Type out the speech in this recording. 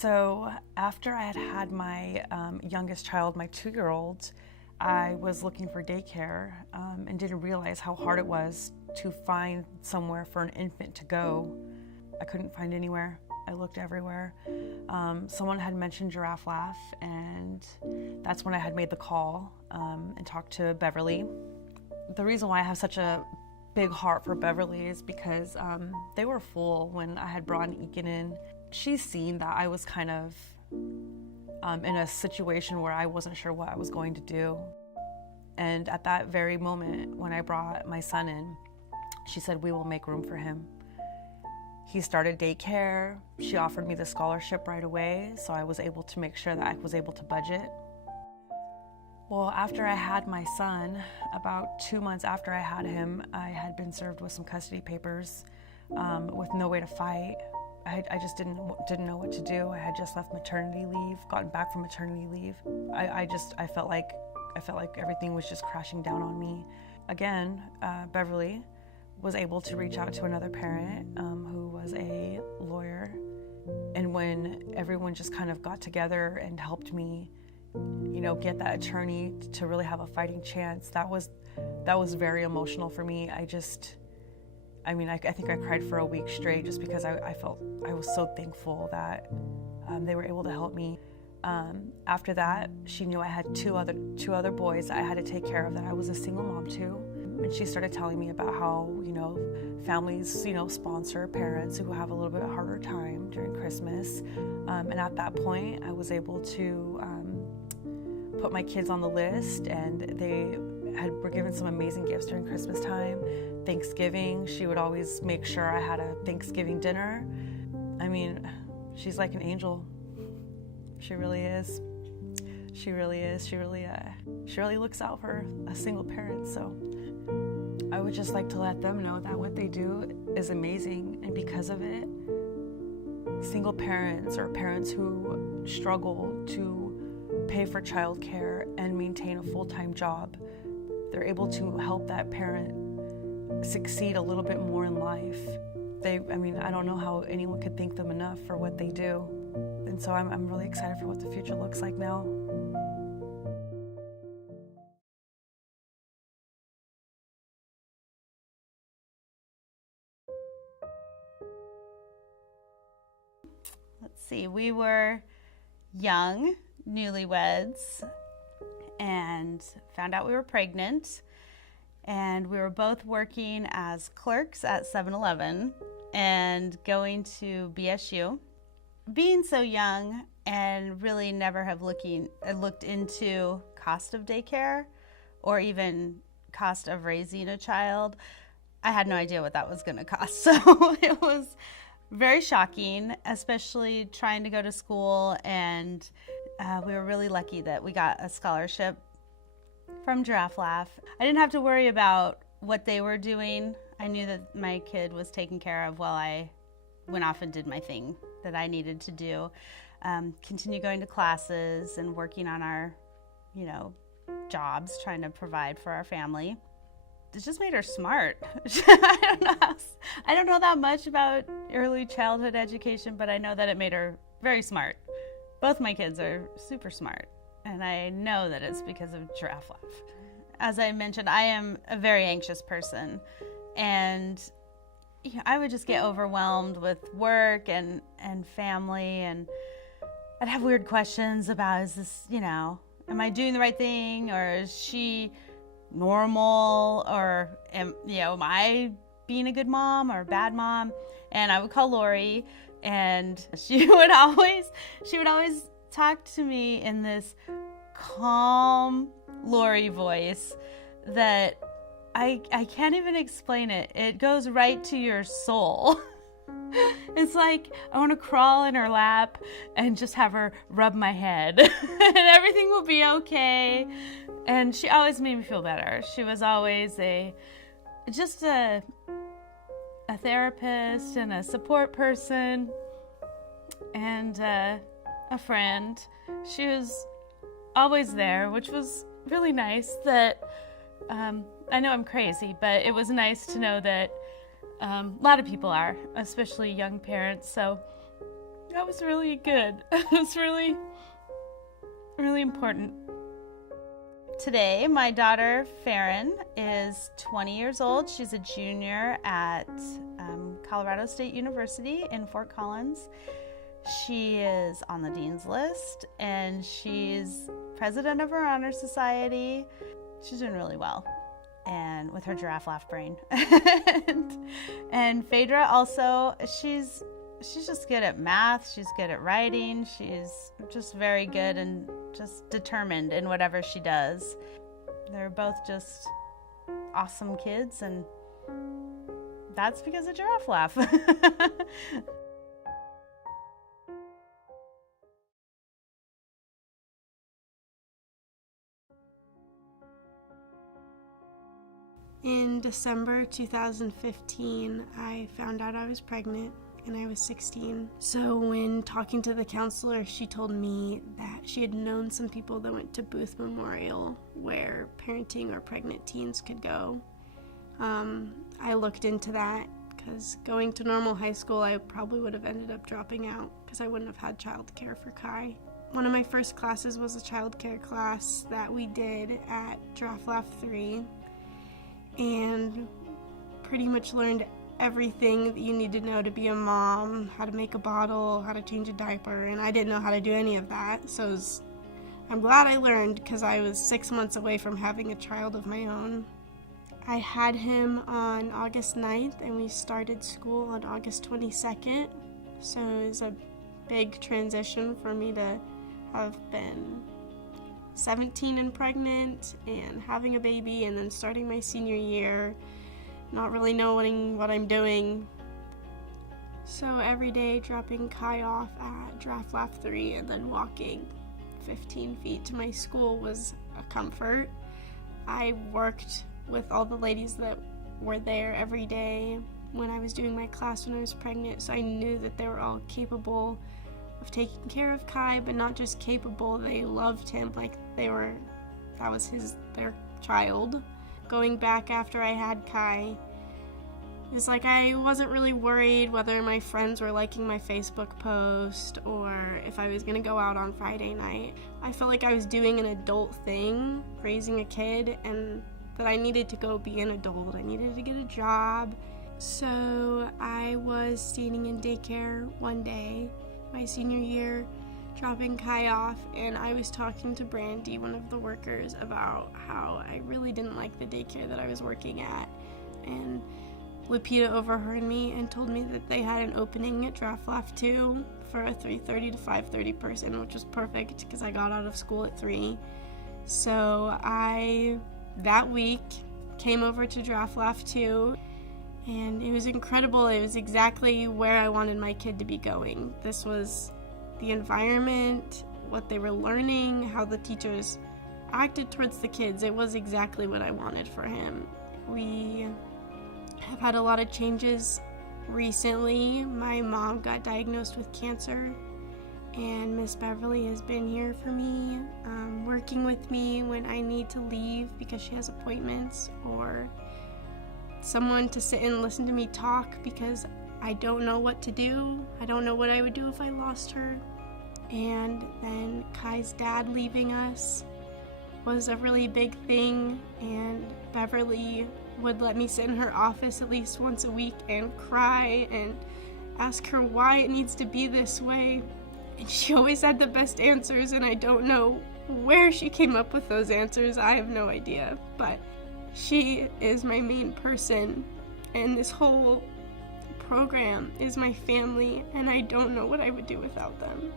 So after I had had my youngest child, my 2-year-old, I was looking for daycare and didn't realize how hard it was to find somewhere for an infant to go. I couldn't find anywhere. I looked everywhere. Someone had mentioned Giraffe Laugh, and that's when I had made the call and talked to Beverly. The reason why I have such a big heart for Beverly is because they were full when I had brought Ekin in. She's seen that I was kind of in a situation where I wasn't sure what I was going to do. And at that very moment, when I brought my son in, she said, "We will make room for him." He started daycare. She offered me the scholarship right away, so I was able to make sure that I was able to budget. Well, after I had my son, about 2 months after I had him, I had been served with some custody papers with no way to fight. I just didn't know what to do. I had just left maternity leave, gotten back from maternity leave. I felt like everything was just crashing down on me. Again, Beverly was able to reach out to another parent who was a lawyer, and when everyone just kind of got together and helped me, get that attorney to really have a fighting chance, that was very emotional for me. I think I cried for a week straight just because I was so thankful that they were able to help me. After that, she knew I had two other boys that I had to take care of, that I was a single mom too. And she started telling me about how, families, sponsor parents who have a little bit harder time during Christmas. And at that point, I was able to put my kids on the list, and they were given some amazing gifts during Christmas time. Thanksgiving, she would always make sure I had a Thanksgiving dinner. She's like an angel. She really is. She really looks out for a single parent. So I would just like to let them know that what they do is amazing, and because of it, single parents or parents who struggle to pay for childcare and maintain a full-time job, they're able to help that parent succeed a little bit more in life. I don't know how anyone could thank them enough for what they do. And so I'm really excited for what the future looks like now. Let's see, we were young, newlyweds, and found out we were pregnant. And we were both working as clerks at 7-Eleven and going to BSU. Being so young and really never have looked into cost of daycare or even cost of raising a child, I had no idea what that was going to cost. So it was very shocking, especially trying to go to school. And we were really lucky that we got a scholarship from Giraffe Laugh. I didn't have to worry about what they were doing. I knew that my kid was taken care of while I went off and did my thing that I needed to do. Continue going to classes and working on our, jobs, trying to provide for our family. It just made her smart. I don't know that much about early childhood education, but I know that it made her very smart. Both my kids are super smart, and I know that it's because of Giraffe Laugh. As I mentioned, I am a very anxious person, and I would just get overwhelmed with work and family, and I'd have weird questions about, is this, am I doing the right thing, or is she normal, or am I being a good mom or a bad mom? And I would call Lori, and she would always talk to me in this calm Lori voice that I can't even explain it. It goes right to your soul. It's like I want to crawl in her lap and just have her rub my head and everything will be okay. And she always made me feel better. She was always a therapist and a support person and a friend. She was always there, which was really nice. That I know I'm crazy, but it was nice to know that a lot of people are, especially young parents. So That was really good. It was really, really important. Today, my daughter, Farron, is 20 years old. She's a junior at Colorado State University in Fort Collins. She is on the dean's list, and she's president of her honor society. She's doing really well, and with her giraffe laugh brain. and Phaedra also, she's just good at math. She's good at writing. She's just very good and just determined in whatever she does. They're both just awesome kids, and that's because of Giraffe Laugh. In December 2015, I found out I was pregnant, and I was 16. So when talking to the counselor, she told me that she had known some people that went to Booth Memorial where parenting or pregnant teens could go. I looked into that because going to normal high school, I probably would have ended up dropping out because I wouldn't have had childcare for Kai. One of my first classes was a childcare class that we did at Giraffe Laugh 3, and pretty much learned everything that you need to know to be a mom, how to make a bottle, how to change a diaper, and I didn't know how to do any of that. So I'm glad I learned because I was 6 months away from having a child of my own. I had him on August 9th, and we started school on August 22nd. So it was a big transition for me to have been 17 and pregnant and having a baby, and then starting my senior year, not really knowing what I'm doing. So every day dropping Kai off at Giraffe Laugh 3 and then walking 15 feet to my school was a comfort. I worked with all the ladies that were there every day when I was doing my class when I was pregnant, so I knew that they were all capable of taking care of Kai, but not just capable, they loved him like that was their child. Going back after I had Kai, it's like I wasn't really worried whether my friends were liking my Facebook post or if I was gonna go out on Friday night. I felt like I was doing an adult thing, raising a kid, and that I needed to go be an adult. I needed to get a job. So I was standing in daycare one day, my senior year, dropping Kai off, and I was talking to Brandy, one of the workers, about how I really didn't like the daycare that I was working at. And Lupita overheard me and told me that they had an opening at Giraffe Laugh 2 for a 3:30 to 5:30 person, which was perfect because I got out of school at 3. So I, that week, came over to Giraffe Laugh 2, and it was incredible. It was exactly where I wanted my kid to be going. This was the environment, what they were learning, how the teachers acted towards the kids. It was exactly what I wanted for him. We have had a lot of changes recently. My mom got diagnosed with cancer, and Miss Beverly has been here for me, working with me when I need to leave because she has appointments, or someone to sit and listen to me talk because I don't know what to do. I don't know what I would do if I lost her. And then Kai's dad leaving us was a really big thing, and Beverly would let me sit in her office at least once a week and cry and ask her why it needs to be this way. And she always had the best answers, and I don't know where she came up with those answers. I have no idea, but she is my main person, and this whole program is my family, and I don't know what I would do without them.